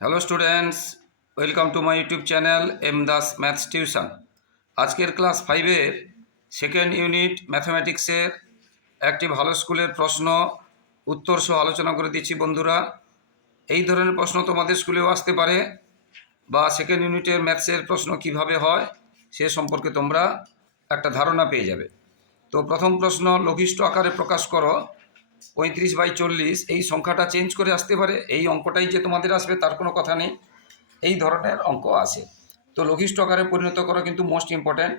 Hello students welcome to my YouTube channel M Das maths tuition আজকের class ফাইভের second unit ম্যাথমেটিক্সের একটি ভালো স্কুলের প্রশ্ন, উত্তর সহ আলোচনা করে দিচ্ছি বন্ধুরা। এই ধরনের প্রশ্ন তোমাদের স্কুলেও আসতে পারে বা সেকেন্ড ইউনিটের ম্যাথসের প্রশ্ন কীভাবে হয়, সে সম্পর্কে তোমরা একটা ধারণা পেয়ে যাবে। তো প্রথম প্রশ্ন, লঘিষ্ঠ আকারে প্রকাশ করো। পঁয়ত্রিশ বাই চল্লিশ, এই সংখ্যাটা চেঞ্জ করে আসতে পারে। এই অঙ্কটাই যে তোমাদের আসবে, তার কোনো কথা নেই। এই ধরনের অঙ্ক আসে তো লঘিষ্ঠ আকারে পরিণত করা কিন্তু মোস্ট ইম্পর্ট্যান্ট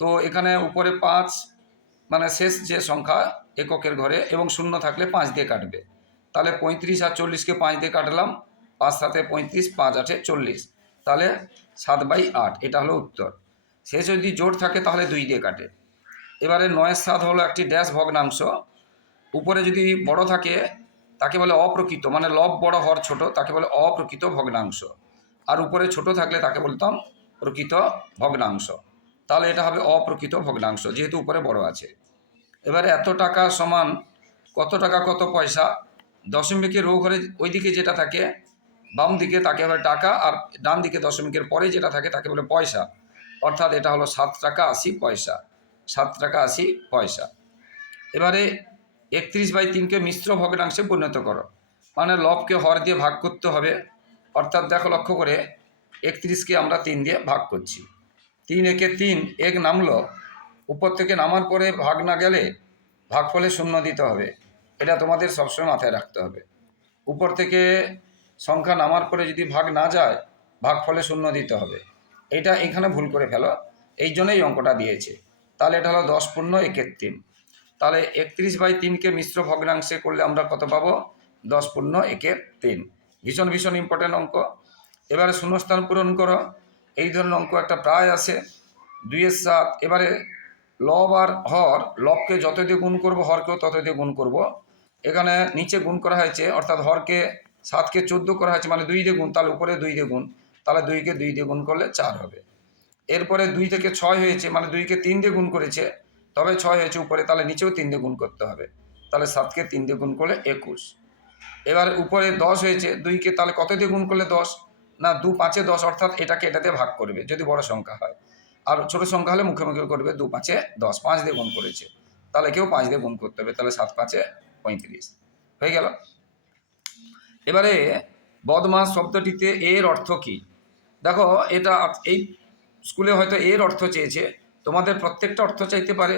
তো এখানে উপরে পাঁচ মানে শেষ যে সংখ্যা এককের ঘরে, এবং শূন্য থাকলে পাঁচ দিয়ে কাটবে। তাহলে পঁয়ত্রিশ আর চল্লিশকে পাঁচ দিয়ে কাটলাম। পাঁচ সাথে পঁয়ত্রিশ, পাঁচ আটে চল্লিশ। তাহলে সাত বাই আট, এটা হলো উত্তর। শেষ যদি জোট থাকে, তাহলে দুই দিয়ে কাটে। এবারে নয়ের সাত হলো একটি ড্যাশ ভগ্নাংশ। উপরে যদি বড় থাকে, তাকে বলে অপ্রকৃত মানে লব বড় হর ছোট, তাকে বলে অপ্রকৃত ভগ্নাংশ। আর উপরে ছোট থাকলে তাকে বলতাম প্রকৃত ভগ্নাংশ। তাহলে এটা হবে অপ্রকৃত ভগ্নাংশ, যেহেতু উপরে বড় আছে। এবারে এত টাকা সমান কত টাকা কত পয়সা দশমিকের রো ঘরে ওই দিকে যেটা থাকে বাম দিকে তাকে বলে টাকা, আর ডান দিকে দশমিকের পরে যেটা থাকে, তাকে বলে পয়সা। অর্থাৎ এটা হলো সাত টাকা আশি পয়সা, সাত টাকা আশি পয়সা। এবারে একত্রিশ বাই তিনকে মিশ্র ভগ্নাংশে পরিণত করো। মানে লবকে হর দিয়ে ভাগ করতে হবে। অর্থাৎ দেখো লক্ষ্য করে, একত্রিশকে আমরা তিন দিয়ে ভাগ করছি। তিন একে তিন, এক নামলো। উপর থেকে নামার পরে ভাগ না গেলে ভাগ ফলে শূন্য দিতে হবে। এটা তোমাদের সবসময় মাথায় রাখতে হবে। উপর থেকে সংখ্যা নামার পরে যদি ভাগ না যায় ভাগ ফলে শূন্য দিতে হবে। এটা এখানে ভুল করে ফেলো। এই জন্যই অঙ্কটা দিয়েছে। তাহলে এটা হলো দশ পূর্ণ একের তিন। তাহলে একত্রিশ বাই তিনকে মিশ্র ভগ্নাংশে করলে আমরা কত পাবো? দশ পূর্ণ একের তিন। ভীষণ ভীষণ ইম্পর্টেন্ট অঙ্ক। এবারে শূন্যস্থান পূরণ করো। এই ধরনের অঙ্ক একটা প্রায় আসে দুইয়ের সাত, এবারে লব আর হর, লবকে যত দিয়ে গুণ করব, হরকেও তত দিয়ে গুণ করব। এখানে নিচে গুণ করা হয়েছে, অর্থাৎ হরকে সাতকে চোদ্দ করা হয়েছে মানে দুই দিয়ে গুণ, তাহলে উপরে দুই দিয়ে গুণ, তাহলে দুইকে দুই দিয়ে গুণ করলে চার হবে। এরপরে দুই থেকে ছয় হয়েছে মানে দুইকে তিন দিয়ে গুণ করেছে। তবে ছয় হয়েছে উপরে, তাহলে নিচেও তিন দিয়ে গুণ করতে হবে। তাহলে সাতকে তিন দিয়ে গুণ করলে একুশ। এবার উপরে দশ হয়েছে, দুইকে তাহলে কত দিয়ে গুণ করলে দশ? না, দু পাঁচে দশ, অর্থাৎ এটাকে এটাতে ভাগ করবে, যদি বড় সংখ্যা হয়। আর ছোট সংখ্যা হলে মুখে মুখে করবে দু পাঁচে দশ, পাঁচ দিয়ে গুণ করেছে। তাহলে কেউ পাঁচ দিয়ে গুণ করতে হবে, তাহলে সাত পাঁচে পঁয়ত্রিশ। হয়ে গেল। এবারে বদমাস শব্দটিতে এর অর্থ কী? দেখো, এটা এই স্কুলে হয়তো এর অর্থ চেয়েছে তোমাদের প্রত্যেকটা অর্থ চাইতে পারে,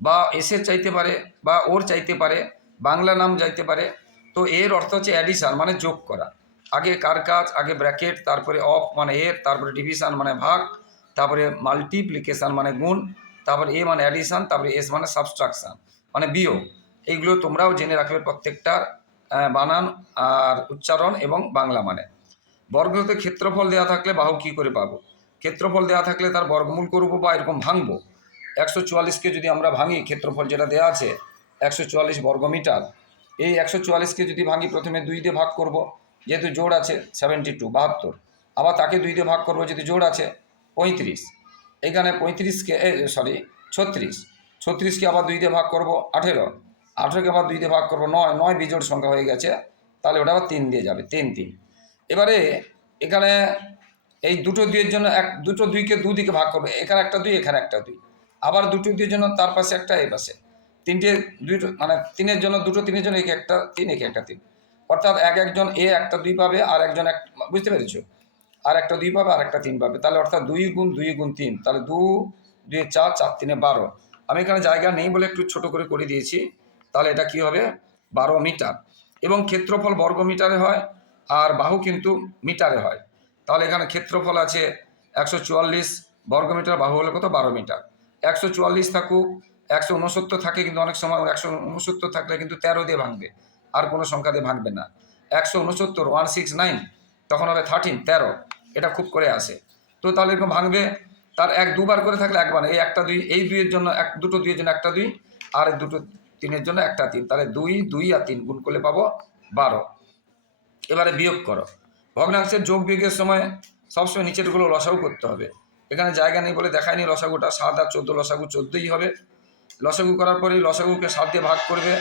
বা এসের চাইতে পারে, বা ওর চাইতে পারে, বাংলা নাম চাইতে পারে, তো এর অর্থ হচ্ছে অ্যাডিশান মানে যোগ করা। আগে কার কাজ, আগে ব্র্যাকেট তারপরে অফ মানে এর, তারপরে ডিভিশন মানে ভাগ, তারপরে মাল্টিপ্লিকেশান মানে গুণ, তারপরে এ মানে অ্যাডিশান তারপরে এস মানে সাবস্ট্রাকশান মানে বিয়োগ। এইগুলো তোমরাও জেনে রাখবে প্রত্যেকটা বানান আর উচ্চারণ এবং বাংলা মানে। বর্গতে ক্ষেত্রফল দেওয়া থাকলে বাহু কী করে পাবো? ক্ষেত্রফল দেওয়া থাকলে তার বর্গমূল করব বা এরকম ভাঙবো। একশো চুয়াল্লিশকে যদি আমরা ভাঙি, ক্ষেত্রফল যেটা দেওয়া আছে, একশো চুয়াল্লিশ বর্গমিটার, এই একশো চুয়াল্লিশকে যদি ভাঙি, প্রথমে দুই দিয়ে ভাগ করব, যেহেতু জোড় আছে, সেভেন্টি টু, বাহাত্তর। আবার তাকে দুই দিয়ে ভাগ করব যদি জোড় আছে, পঁয়ত্রিশ। এখানে পঁয়ত্রিশকে সরি ছত্রিশ। ছত্রিশকে আবার দুই দিয়ে ভাগ করব, আঠেরো। আঠেরোকে আবার দুই দিয়ে ভাগ করব, নয়। নয় বিজোড় সংখ্যা হয়ে গেছে, তাহলে ওটা আবার তিন দিয়ে যাবে, তিন তিন। এবারে এখানে এই দুটো দুইয়ের জন্য এক, দুটো দুইকে দুদিকে ভাগ করবে, এখানে একটা দুই, এখানে একটা দুই। আবার দুটো দুইয়ের জন্য তার পাশে একটা, এই পাশে। তিনটে দুটো মানে তিনের জন্য দুটো, তিনের জন্য একে একটা, তিন একে একটা, তিন। অর্থাৎ এক একজন এ একটা দুই পাবে, আর একজন এক, বুঝতে পেরেছ? আর একটা দুই পাবে, আর একটা তিন পাবে। তাহলে অর্থাৎ দুই গুণ দুই গুণ তিন, তাহলে দু, দুই চার চার তিনে বারো। আমি এখানে জায়গা নেই বলে একটু ছোট করে করে দিয়েছি। তাহলে এটা কি হবে? বারো মিটার। এবং ক্ষেত্রফল বর্গ মিটারে হয়, আর বাহু কিন্তু মিটারে হয়। তাহলে এখানে ক্ষেত্রফল আছে একশো চুয়াল্লিশ বর্গমিটার বাহু হলে কত? বারো মিটার। একশো চুয়াল্লিশ থাকুক, একশো উনসত্তর থাকে কিন্তু অনেক সময় একশো উনসত্তর থাকলে কিন্তু তেরো দিয়ে ভাঙবে। আর কোনো সংখ্যা দিয়ে ভাঙবে না। একশো উনসত্তর ওয়ান সিক্স নাইন, তখন হবে থার্টিন, তেরো। এটা খুব করে আসে। তো তাহলে এরকম ভাঙবে। তার এক দুবার করে থাকলে একবার এই একটা দুই, এই দুইয়ের জন্য এক, দুটো দুইয়ের জন্য একটা দুই, আর দুটো তিনের জন্য একটা তিন। তাহলে দুই দুই আর তিন গুণ করলে পাবো বারো। এবারে বিয়োগ করো। ভগ্নাংশের যোগ বিয়োগের সময় সবসময় নিচেরগুলো লসাগু করতে হবে। এখানে জায়গা নেই বলে দেখায়নি, লসাগুটা সাত আর চোদ্দ, লসাগু চোদ্দোই হবে। লসাগু করার পরেই লসাগুকে সাত দিয়ে ভাগ করবে।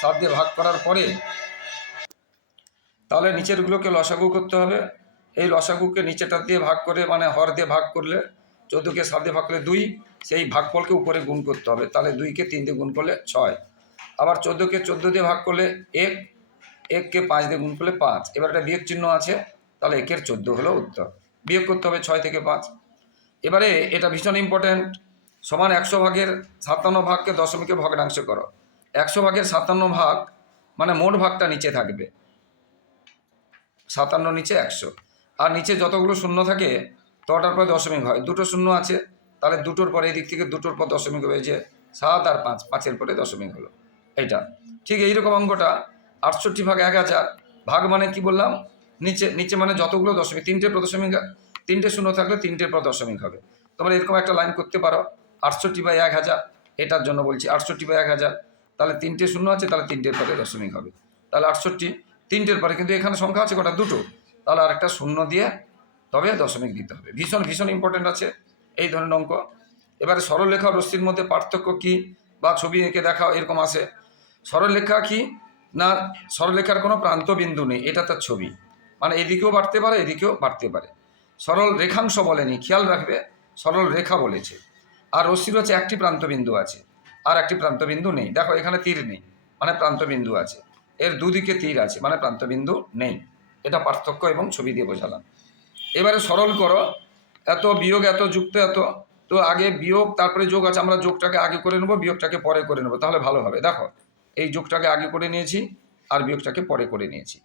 সাত দিয়ে ভাগ করার পরে তাহলে নিচেরগুলোকে লসাগু করতে হবে। এই লসাগুকে নিচেটা দিয়ে ভাগ করে মানে হর দিয়ে ভাগ করলে চোদ্দোকে সাত দিয়ে ভাগ করলে দুই, সেই ভাগফলকে উপরে গুণ করতে হবে। তাহলে দুইকে তিন দিয়ে গুণ করলে ছয়। আবার চোদ্দোকে চোদ্দ দিয়ে ভাগ করলে এক এককে পাঁচ দিয়ে গুণ করলে পাঁচ। এবার একটা বিয়োগ চিহ্ন আছে, তাহলে একের চোদ্দ হলো উত্তর। বিয়োগ করতে হবে ছয় থেকে পাঁচ। এবারে এটা ভীষণ ইম্পর্ট্যান্ট সমান একশো ভাগের সাতান্ন ভাগকে দশমিকে ভগ্নাংশ করো। একশো ভাগের সাতান্ন ভাগ মানে মোট ভাগটা নিচে থাকবে। সাতান্ন নিচে একশো। আর নিচে যতগুলো শূন্য থাকে তটার পরে দশমিক হয়। দুটো শূন্য আছে, তাহলে দুটোর পরে এই দিক থেকে দুটোর পর দশমিক যে সাত আর পাঁচ, পাঁচের পরে দশমিক হলো। এইটা। ঠিক এইরকম অঙ্কটা আটষট্টি ভাগ এক হাজার। ভাগ মানে কি বললাম? নিচে নিচে মানে যতগুলো দশমিক, তিনটে পর দশমিক তিনটে শূন্য থাকলে তিনটের পর দশমিক হবে। তোমরা এরকম একটা লাইন করতে পারো, আটষট্টি বাই এক হাজার, এটার জন্য বলছি আটষট্টি বাই এক হাজার। তাহলে তিনটে শূন্য আছে, তাহলে তিনটের পরে দশমিক হবে। তাহলে আটষট্টি, তিনটের পরে কিন্তু এখানে সংখ্যা আছে কটা? দুটো। তাহলে আরেকটা শূন্য দিয়ে তবে দশমিক দিতে হবে। ভীষণ ভীষণ ইম্পর্টেন্ট আছে এই ধরনের অঙ্ক। এবারে সরলরেখা রশ্মির মধ্যে পার্থক্য কি বা ছবি এঁকে দেখাও এরকম আছে। সরলরেখা কি? না সরলরেখার কোনো প্রান্ত বিন্দু নেই, এটা তার ছবি। মানে এদিকেও বাড়তে পারে, এদিকেও বাড়তে পারে। সরল রেখাংশ বলেনি, খেয়াল রাখবে সরল রেখা বলেছে। আর রশ্মির হচ্ছে একটি প্রান্তবিন্দু আছে, আর একটি প্রান্তবিন্দু নেই। দেখো, এখানে তীর নেই মানে প্রান্তবিন্দু আছে। এর দুদিকে তীর আছে মানে প্রান্তবিন্দু নেই। এটা পার্থক্য এবং ছবি দিয়ে বোঝালাম। এবারে সরল করো, এত বিয়োগ, এত যুক্ত, এত। তো আগে বিয়োগ, তারপরে যোগ আছে, আমরা যোগটাকে আগে করে নেব, বিয়োগটাকে পরে করে নেব, তাহলে ভালো হবে। দেখো এই যোগটাকে আগে করে নিয়েছি আর বিয়োগটাকে পরে করে নিয়েছি।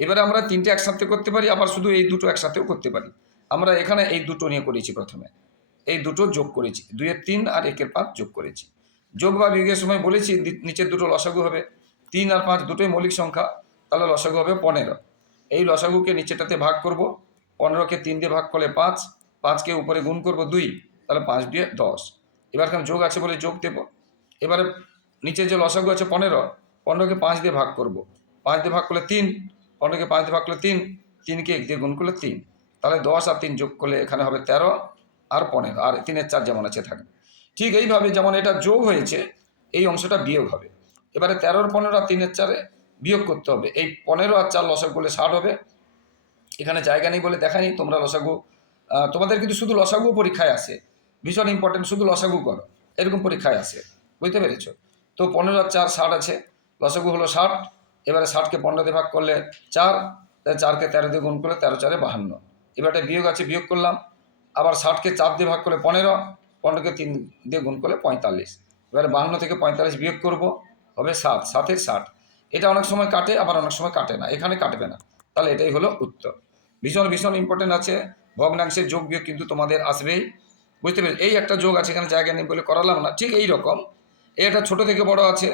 এবারে আমরা তিনটে একসাথে করতে পারি, আবার শুধু এই দুটো একসাথেও করতে পারি। আমরা এখানে এই দুটো নিয়ে করেছি প্রথমে। এই দুটো যোগ করেছি, দুইয়ের তিন আর একের পাঁচ যোগ করেছি। যোগ বা বিয়োগের সময় বলেছি নিচের দুটো লসাগু হবে। তিন আর পাঁচ দুটোই মৌলিক সংখ্যা, তাহলে লসাগু হবে পনেরো। এই লসাগুকে নিচেটাতে ভাগ করব। পনেরোকে তিন দিয়ে ভাগ করলে পাঁচ, পাঁচকে উপরে গুণ করব দুই, তাহলে পাঁচ দিয়ে দশ। এবার এখানে যোগ আছে বলে যোগ দেব। এবারে নিচে যে লসাগু আছে পনেরো, পনেরোকে পাঁচ দিয়ে ভাগ করব। পাঁচ দিয়ে ভাগ করলে তিন, পনেরোকে পাঁচ দিয়ে ভাগ করলে তিন, তিনকে এক দিয়ে গুণ করলে তিন। তাহলে দশ আর তিন যোগ করলে এখানে হবে তেরো আর পনেরো, আর তিনের চার যেমন আছে থাকবে ঠিক এইভাবে যেমন এটা যোগ হয়েছে, এই অংশটা বিয়োগ হবে। এবারে তেরোর পনেরো আর তিনের চারে বিয়োগ করতে হবে। এই পনেরো আর চার লসাগু করলে ষাট হবে। এখানে জায়গা নেই বলে দেখানি তোমরা লসাগু তোমাদের কিন্তু শুধু লসাগু পরীক্ষায় আসে। ভীষণ ইম্পর্টেন্ট শুধু লসাগু করো। এরকম পরীক্ষায় আসে। বুঝতে পেরেছ? তো পনেরো আর চার ষাট আছে। লসাগু হলো ষাট, এবারে ষাটকে পনেরো দিয়ে ভাগ করলে চার চারকে তেরো দিয়ে গুণ করলে তেরো চারে বাহান্ন। এবারে বিয়োগ আছে, বিয়োগ করলাম, আবার ষাটকে চার দিয়ে ভাগ করলে পনেরো, পনেরোকে তিন দিয়ে গুণ করলে পঁয়তাল্লিশ। এবারে বাহান্ন থেকে পঁয়তাল্লিশ বিয়োগ করব, হবে সাত, সাতের ষাট। এটা অনেক সময় কাটে, আবার অনেক সময় কাটে না, এখানে কাটবে না। তাহলে এটাই হলো উত্তর। ভীষণ ভীষণ ইম্পর্টেন্ট আছে, ভগ্নাংশের যোগ বিয়োগ কিন্তু তোমাদের আসবেই। বুঝতে পেরেছি, এই একটা যোগ আছে, এখানে জায়গা নেই বলে করালাম না, ঠিক এই রকম। একটা ছোটো থেকে বড় আছে।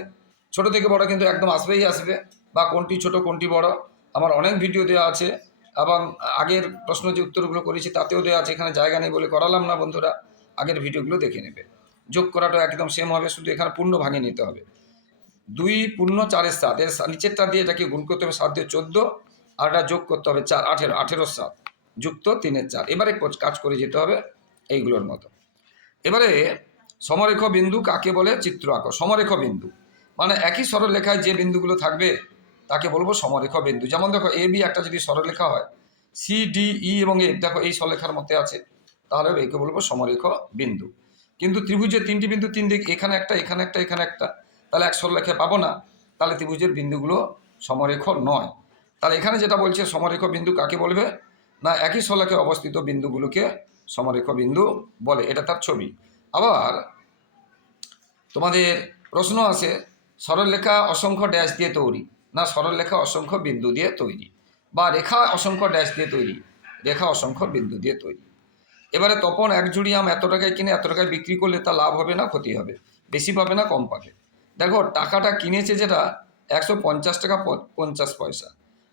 ছোট থেকে বড় কিন্তু একদম আসবেই আসবে। বা কোনটি ছোট, কোনটি বড়, আমার অনেক ভিডিও দেওয়া আছে এবং আগের প্রশ্ন যে উত্তরগুলো করেছি তাতেও দেওয়া আছে, এখানে জায়গা নেই বলে করালাম না বন্ধুরা, আগের ভিডিওগুলো দেখে নেবে। যোগ করাটা একদম সেম হবে, শুধু এখানে পূর্ণ ভাঙিয়ে নিতে হবে। দুই পূর্ণ চারের সাত, এর নিচেরটা দিয়ে এটাকে গুণ করতে হবে সাত দিয়ে চোদ্দ, আর এটা যোগ করতে হবে চার, আঠেরো আঠেরো সাত, যুক্ত তিনের চার। এবারে কাজ করে যেতে হবে এইগুলোর মতো। এবারে সমরেখ বিন্দু কাকে বলে? চিত্র আঁকো। সমরেখ বিন্দু। মানে একই সরলরেখায় যে বিন্দুগুলো থাকবে, তাকে বলব সমরেখ বিন্দু। যেমন দেখো, এ, বি একটা যদি সরলরেখা হয় সি ডি ই এবং এ দেখো, এই সরলরেখার মধ্যে আছে, তাহলে একে বলব সমরেখ বিন্দু। কিন্তু ত্রিভুজের তিনটি বিন্দু তিন দিক, এখানে একটা এখানে একটা এখানে একটা, তাহলে এক সরলরেখায় পাবো না, তাহলে ত্রিভুজের বিন্দুগুলো সমরেখ নয়। তাহলে এখানে যেটা বলছে, সমরেখ বিন্দু কাকে বলবে? না, একই সরলরেখায় অবস্থিত বিন্দুগুলোকে সমরেখ বিন্দু বলে, এটা তার ছবি। আবার তোমাদের প্রশ্ন আছে, সরলরেখা অসংখ্য ড্যাশ দিয়ে তৈরি, না সরলরেখা অসংখ্য বিন্দু দিয়ে তৈরি, বা রেখা অসংখ্য ড্যাশ দিয়ে তৈরি, রেখা অসংখ্য বিন্দু দিয়ে তৈরি। এবারে তপন এক জুড়ি আম এত টাকায় কিনে এত টাকায় বিক্রি করলে তা লাভ হবে না, ক্ষতি হবে, বেশি পাবে না, কম পাবে। দেখো, টাকাটা কিনেছে যেটা একশো পঞ্চাশ টাকা পঞ্চাশ পয়সা,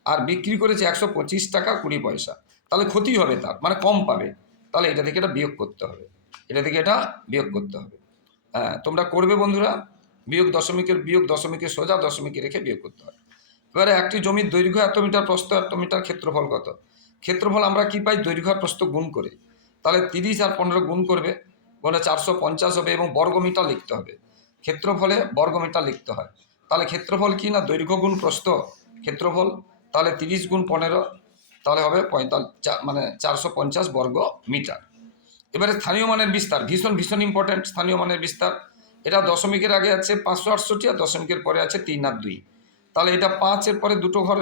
আর বিক্রি করেছে একশো পঁচিশ টাকা কুড়ি পয়সা, তাহলে ক্ষতি হবে তার মানে কম পাবে, তাহলে এটা থেকে এটা বিয়োগ করতে হবে, এটা থেকে এটা বিয়োগ করতে হবে। হ্যাঁ তোমরা করবে বন্ধুরা, বিয়োগ দশমিকের বিয়োগ দশমিকের সোজা দশমিকে রেখে বিয়োগ করতে হয় এবারে একটি জমির দৈর্ঘ্য এত মিটার, প্রস্থ এত মিটার, ক্ষেত্রফল কত? ক্ষেত্রফল আমরা কি পাই? দৈর্ঘ্য আর প্রস্থ গুণ করে। তাহলে তিরিশ আর পনেরো গুণ করবে, বলে চারশো পঞ্চাশ হবে এবং বর্গমিটার লিখতে হবে। ক্ষেত্রফলে বর্গমিটার লিখতে হয়। তাহলে ক্ষেত্রফল কি না? দৈর্ঘ্য গুণ প্রস্থ, ক্ষেত্রফল। তাহলে তিরিশ গুণ পনেরো, তাহলে হবে পঁয়তাল্লিশ মানে চারশো পঞ্চাশ বর্গ মিটার এবারে স্থানীয় মানের বিস্তার, ভীষণ ভীষণ ইম্পর্ট্যান্ট স্থানীয় মানের বিস্তার। এটা দশমিকের আগে আছে পাঁচশো আটষট্টি আর দশমিকের পরে আছে তিন আর দুই। তাহলে এটা পাঁচের পরে দুটো ঘর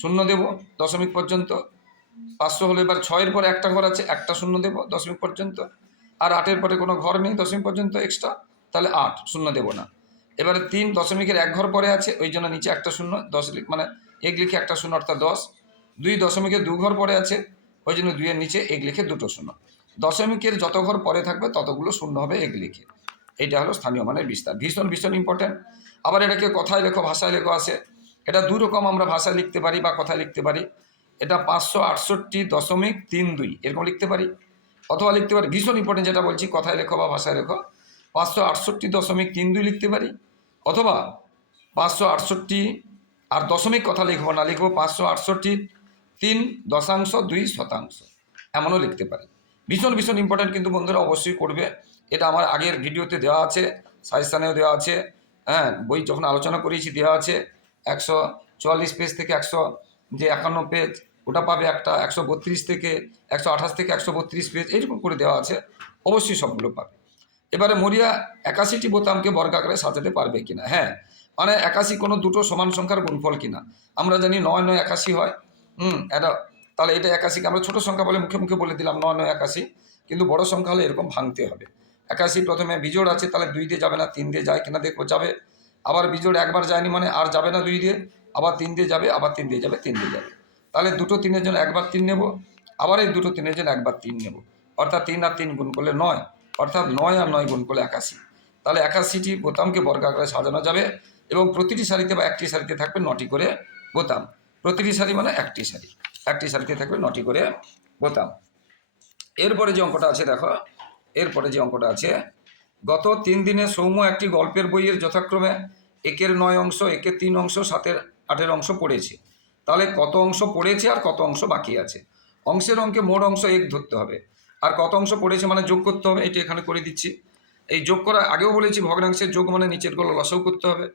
শূন্য দেব দশমিক পর্যন্ত। পাঁচশো হলে এবার ছয়ের পরে একটা ঘর আছে, একটা শূন্য দেব দশমিক পর্যন্ত। আর আটের পরে কোনো ঘর নেই দশমিক পর্যন্ত এক্সট্রা তাহলে আট শূন্য দেব না। এবারে তিন দশমিকের এক ঘর পরে আছে, ওই জন্য নিচে একটা শূন্য, দশ মানে এক লিখে একটা শূন্য অর্থাৎ দশ। দুই দশমিকের দু ঘর পরে আছে, ওই জন্য দুইয়ের নিচে এক লিখে দুটো শূন্য। দশমিকের যত ঘর পরে থাকবে, ততগুলো শূন্য হবে এক লিখে। এইটা হলো স্থানীয় মানের বিস্তার। ভীষণ ভীষণ ইম্পর্ট্যান্ট আবার এটাকে কথায় লেখো, ভাষায় লেখো আছে। এটা দু রকম আমরা ভাষায় লিখতে পারি বা কথায় লিখতে পারি। এটা পাঁচশো আটষট্টি দশমিক তিন দুই, এরকম লিখতে পারি। অথবা লিখতে পারি, ভীষণ ইম্পর্টেন্ট যেটা বলছি, কথায় লেখো বা ভাষায় লেখো। পাঁচশো আটষট্টি দশমিক তিন দুই লিখতে পারি। অথবা পাঁচশো আটষট্টি আর দশমিক কথা লিখব না, লিখব পাঁচশো আটষট্টি তিন দশাংশ দুই শতাংশ। এমনও লিখতে পারি। ভীষণ ভীষণ ইম্পর্ট্যান্ট কিন্তু বন্ধুরা অবশ্যই করবে। এটা আমার আগের ভিডিওতে দেওয়া আছে, সাজেশানেও দেওয়া আছে। হ্যাঁ বই যখন আলোচনা করেছি, দেওয়া আছে একশো চুয়াল্লিশ পেজ থেকে একশো, যে একান্ন পেজ ওটা পাবে একটা, একশো বত্রিশ থেকে একশো আঠাশ থেকে একশো বত্রিশ পেজ এইরকম করে দেওয়া আছে। অবশ্যই সবগুলো পাবে। এবারে মরিয়া, একাশিটি বোতামকে বর্গাকারে সাজাতে পারবে কিনা? হ্যাঁ মানে একাশি কোনো দুটো সমান সংখ্যার গুণফল কিনা? আমরা জানি নয় নয়, একাশি হয়। হুম এটা তাহলে এটা একাশিকে আমরা ছোটো সংখ্যা বলে মুখে মুখে বলে দিলাম, নয় নয়, একাশি। কিন্তু বড় সংখ্যা হলে এরকম ভাঙতে হবে। একাশি প্রথমে বিজোড় আছে, তাহলে দুই দিয়ে যাবে না, তিন দিয়ে যায় কিনা দেখব, যাবে। আবার বিজোড় একবার যায়নি মানে আর যাবে না দুই দিয়ে, আবার তিন দিয়ে যাবে, আবার তিন দিয়ে যাবে, তিন দিয়ে যাবে। তাহলে দুটো তিনের জন্য একবার তিন নেব, আবার এই দুটো তিনের জন্য একবার তিন নেব। অর্থাৎ তিন আর তিন গুণ করলে নয়, অর্থাৎ নয় আর নয় গুণ করলে একাশি। তাহলে একাশিটি বোতামকে বর্গাকারে সাজানো যাবে এবং প্রতিটি সারিতে বা একটি সারিতে থাকবে নটি করে বোতাম। প্রতিটি সারি মানে একটি সারি। একটি সারিতে থাকবে, নটি করে বোতাম। এরপরে যে অঙ্কটা আছে, দেখো, এরপরে যে অঙ্কটা আছে, গত তিন দিনে সৌম্য একটি গল্পের বইয়ের যথাক্রমে একের নয় অংশ, একের তিন অংশ, সাতের আটের অংশ পড়েছে। তাহলে কত অংশ পড়েছে আর কত অংশ বাকি আছে? অংশের অঙ্কে মোট অংশ এক ধরতে হবে। আর কত অংশ পড়েছে মানে যোগ করতে হবে, এটি এখানে করে দিচ্ছি। এই যোগ করা আগেও বলেছি, ভগ্নাংশের যোগ মানে নিচের নিচেরগুলো লসও করতে হবে।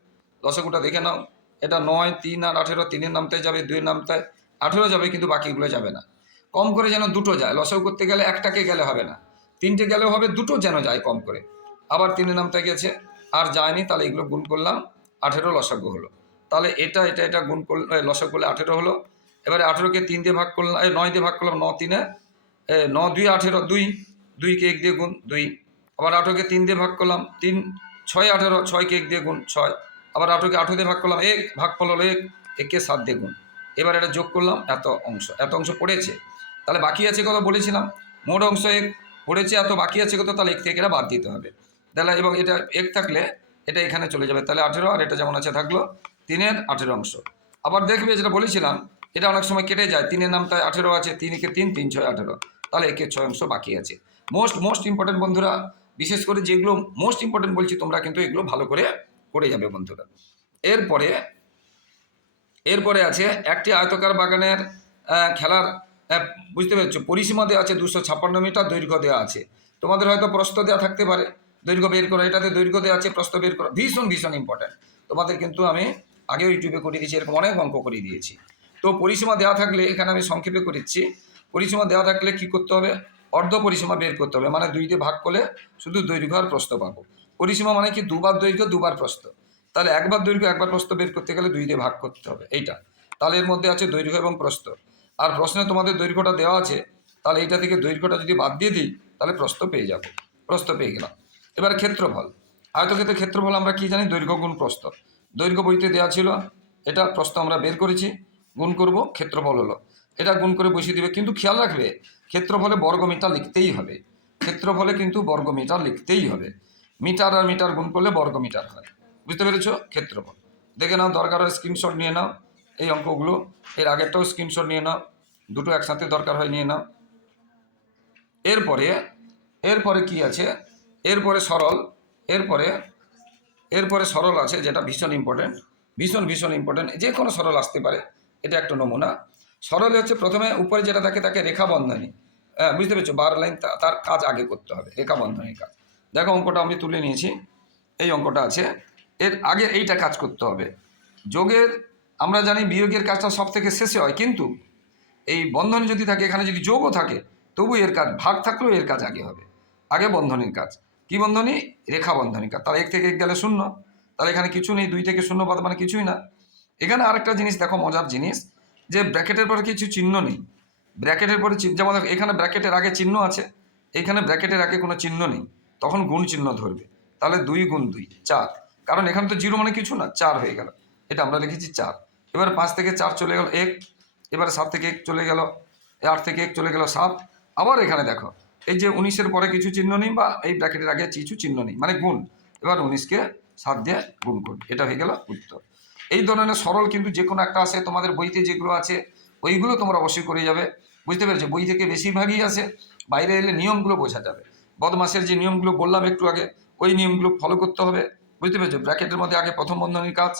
লসাগুটা দেখে নাও, এটা নয়, তিন আর আঠেরো তিনের নামতায় যাবে, দুইয়ের নামতায় আঠেরো যাবে কিন্তু বাকিগুলো যাবে না। কম করে যেন দুটো যায়, লসাও করতে গেলে একটাকে গেলে হবে না। তিনটে গেলেও হবে, দুটো যেন যায় কম করে। আবার তিনের নামতায় গেছে, আর যায়নি, তাহলে এগুলো গুণ করলাম, আঠেরো লসাগু হলো। তাহলে এটা এটা এটা গুণ করলে লসক করলে আঠেরো হলো। এবারে আঠেরোকে তিন দিয়ে ভাগ করলাম নয় দিয়ে ভাগ করলাম ন তিনে। ন, দুই, আঠেরো, দুই। দুইকে এক দিয়ে গুণ, দুই। আবার আঠেরোকে তিন দিয়ে ভাগ করলাম, তিন, ছয়, আঠেরো, ছয়কে এক দিয়ে গুণ, ছয়। আবার আঠেরোকে আঠেরো দিয়ে ভাগ করলাম, এক ভাগ ফল হলো এক, একে সাত দিয়ে গুণ। এবার এটা যোগ করলাম, এত অংশ এত অংশ পড়েছে। তাহলে বাকি আছে কত বলেছিলাম? মোট অংশ এক পড়েছে, এত বাকি আছে কত? তাহলে এক থেকে এটা বাদ দিতে হবে। তাহলে এবং এটা এক থাকলে এটা এখানে চলে যাবে। তাহলে আঠেরো, আর এটা যেমন আছে থাকল তিনের আঠেরো অংশ। আবার দেখবে যেটা বলেছিলাম, এটা অনেক সময় কেটে যায়, তিনের নাম তাই আঠেরো আছে, তিন একে তিন তিন ছয় আঠেরো। তাহলে একে ছয় অংশ বাকি আছে। মোস্ট মোস্ট ইম্পর্টেন্ট বন্ধুরা, বিশেষ করে যেগুলো মোস্ট ইম্পর্টেন্ট বলছি, তোমরা কিন্তু এগুলো ভালো করে করে যাবে বন্ধুরা। এরপরে এরপরে আছে একটি আয়তকার বাগানের খেলার বুঝতে পেরেছ, পরিসীমা দেওয়া আছে দুশো ছাপ্পান্ন মিটার, দৈর্ঘ্য দেওয়া আছে। তোমাদের হয়তো প্রস্ত দেওয়া থাকতে পারে, দৈর্ঘ্য বের করা, এটাতে দৈর্ঘ্য দেওয়া আছে প্রস্ত বের করা, ভীষণ ভীষণ ইম্পর্ট্যান্ট তোমাদের কিন্তু আমি আগেও ইউটিউবে করে দিয়েছি, এরকম অনেক অঙ্ক করে দিয়েছি। তো পরিসীমা দেওয়া থাকলে, এখানে আমি সংক্ষেপে করেছি পরিসীমা দেওয়া থাকলে কি করতে হবে? অর্ধ পরিসীমা বের করতে হবে মানে দুই দিয়ে ভাগ করলে শুধু দৈর্ঘ্য আর প্রস্থ পাবো। পরিসীমা মানে কি? দুবার দৈর্ঘ্য, দুবার প্রস্থ। তাহলে একবার দৈর্ঘ্য, একবার প্রস্থ বের করতে গেলে দুই দিয়ে ভাগ করতে হবে, এইটা। তাহলে এর মধ্যে আছে দৈর্ঘ্য এবং প্রস্থ। আর প্রশ্নে তোমাদের দৈর্ঘ্যটা দেওয়া আছে, তাহলে এইটা থেকে দৈর্ঘ্যটা যদি বাদ দিয়ে দিই, তাহলে প্রস্থ পেয়ে যাব, প্রস্থ পেয়ে গেলাম। এবার ক্ষেত্রফল, আয়তক্ষেত্রের ক্ষেত্রফল আমরা কি জানি? দৈর্ঘ্য গুণ প্রস্থ। দৈর্ঘ্য বইতে দেওয়া ছিল, এটা প্রস্থ আমরা বের করেছি, গুণ করব, ক্ষেত্রফল হলো। এটা গুণ করে বসিয়ে দিবে, কিন্তু খেয়াল রাখবে, ক্ষেত্রফলে বর্গ মিটার লিখতেই হবে। ক্ষেত্রফলে কিন্তু বর্গ মিটার লিখতেই হবে। মিটার আর মিটার গুণ করলে বর্গ মিটার হয়। বুঝতে পেরেছ? ক্ষেত্রফল। দেখে নাও দরকার হয় স্ক্রিনশট নিয়ে নাও এই অঙ্কগুলো। এর আগেরটাও স্ক্রিনশট নিয়ে নাও দুটো একসাথে দরকার হয় নিয়ে নাও। এরপরে এরপরে কি আছে? এরপরে সরল এরপরে এরপরে সরল আছে যেটা ভীষণ ইম্পর্টেন্ট ভীষণ ভীষণ ইম্পর্টেন্ট যে কোনো সরল আসতে পারে এটা একটা নমুনা। সরল হচ্ছে প্রথমে উপরে যেটা থাকে তাকে রেখা বন্ধনী হ্যাঁ, বুঝতে পেরেছ? বার লাইন তার কাজ আগে করতে হবে রেখা বন্ধনীর কাজ। দেখো অঙ্কটা আমি তুলে নিয়েছি। এই অঙ্কটা আছে। এর আগে এইটা কাজ করতে হবে। যোগের, আমরা জানি বিয়োগের কাজটা সব থেকে শেষে হয়, কিন্তু এই বন্ধনী যদি থাকে, এখানে যদি যোগও থাকে, তবু এর কাজ, ভাগ থাকলেও এর কাজ আগে হবে। আগে বন্ধনের কাজ। কি বন্ধনী? রেখা বন্ধনী কাজ। তাহলে এক থেকে এক গেলে শূন্য। তাহলে এখানে কিছু নেই, দুই থেকে শূন্য বাদ মানে কিছুই না। এখানে আরেকটা জিনিস, দেখো, মজার জিনিস, যে ব্র্যাকেটের পরে কিছু চিহ্ন নেই। ব্র্যাকেটের পরে যেমন এখানে ব্র্যাকেটের আগে চিহ্ন আছে, এখানে ব্র্যাকেটের আগে কোনো চিহ্ন নেই। তখন গুণ চিহ্ন ধরবে। তাহলে দুই গুণ দুই, চার। কারণ এখানে তো জিরো মানে কিছু না, চার হয়ে গেল। এটা আমরা লিখেছি চার। এবার পাঁচ থেকে চার চলে গেল এক, এবারে সাত থেকে এক চলে গেল, আট থেকে এক চলে গেল সাত। আবার এখানে দেখো, এই যে উনিশের পরে কিছু চিহ্ন নেই বা এই ব্র্যাকেটের আগে কিছু চিহ্ন নেই মানে গুণ। এবার উনিশকে সাত দিয়ে গুণ করবে এটা হয়ে গেল উত্তর। এই ধরনের সরল কিন্তু যে কোনো একটা আছে তোমাদের বইতে যেগুলো আছে, ওইগুলো তোমরা অবশ্যই করে যাবে। বুঝতে পেরেছ? বই থেকে বেশিরভাগই আছে বাইরে এলে নিয়মগুলো বোঝা যাবে। বদমাসের যে নিয়মগুলো বললাম একটু আগে, ওই নিয়মগুলো ফলো করতে হবে। বুঝতে পেরেছ? ব্র্যাকেটের মধ্যে আগে প্রথম বন্ধনীর কাজ,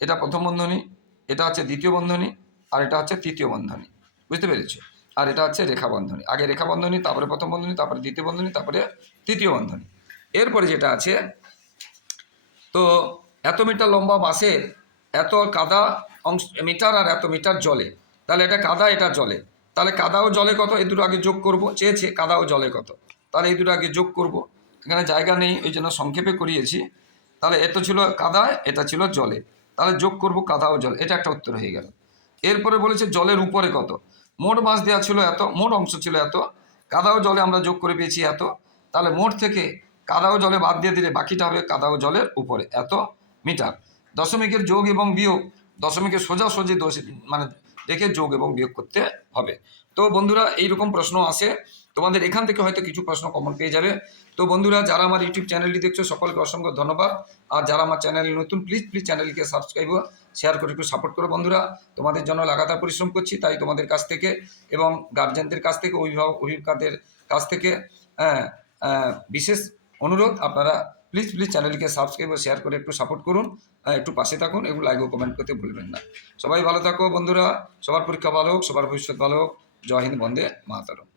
এটা প্রথম বন্ধনী, এটা হচ্ছে দ্বিতীয় বন্ধনী, আর এটা হচ্ছে তৃতীয় বন্ধনী। বুঝতে পেরেছ? আর এটা হচ্ছে রেখা বন্ধনী। আগে রেখা বন্ধনী, তারপরে প্রথম বন্ধনী, তারপরে দ্বিতীয় বন্ধনী, তারপরে তৃতীয় বন্ধনী। এরপরে যেটা আছে, তো এত মিটার লম্বা বাসের এত কাদা অংশ, মিটার আর এত মিটার জলে। তাহলে এটা কাদা, এটা জলে। তাহলে কাদাও জলে কত? এই দুটো আগে যোগ করব। চেয়েছে কাদাও জলে কত? তাহলে এই দুটো আগে যোগ করব। এখানে জায়গা নেই, ওই জন্য সংক্ষেপে করিয়েছি। তাহলে এত ছিল কাদা এটা ছিল জলে। তাহলে যোগ করব কাদা ও জল, এটা একটা উত্তর হয়ে গেল। এরপরে বলেছে জলের উপরে কত? মোট মাছ দেওয়া ছিল এত, মোট অংশ ছিল এত, কাদা ও জলে আমরা যোগ করে পেয়েছি এত। তাহলে মোট থেকে কাদা ও জলে বাদ দিয়ে দিলে বাকিটা হবে কাদা ও জলের উপরে, এত মিটার। দশমিকের যোগ এবং বিয়োগ, দশমিকের সোজাসুজি দোষ মানে দেখে যোগ এবং বিয়োগ করতে হবে। তো বন্ধুরা, এইরকম প্রশ্ন আসে। তোমাদের এখান থেকে হয়তো কিছু প্রশ্ন কমন পেয়ে যাবে। তো বন্ধুরা যারা আমার ইউটিউব চ্যানেলটি দেখছ সকলকে অসংখ্য ধন্যবাদ। আর যারা আমার চ্যানেল নতুন প্লিজ প্লিজ চ্যানেলকে সাবস্ক্রাইব শেয়ার করে একটু সাপোর্ট করো বন্ধুরা। তোমাদের জন্য লাগাতার পরিশ্রম করছি তাই তোমাদের কাছ থেকে এবং গার্জেনদের কাছ থেকে অভিভাবক অভিভাবকদের কাছ থেকে হ্যাঁ, বিশেষ অনুরোধ আপনারা প্লিজ প্লিজ চ্যানেলকে সাবস্ক্রাইব শেয়ার করে একটু সাপোর্ট করুন। একটু পাশে থাকুন এগুলো লাইক ও কমেন্ট করতে ভুলবেন না। সবাই ভালো থাকো বন্ধুরা। সবার পরীক্ষা ভালো হোক সবার ভবিষ্যৎ ভালো হোক। জয় হিন্দ বন্দে মাতারম।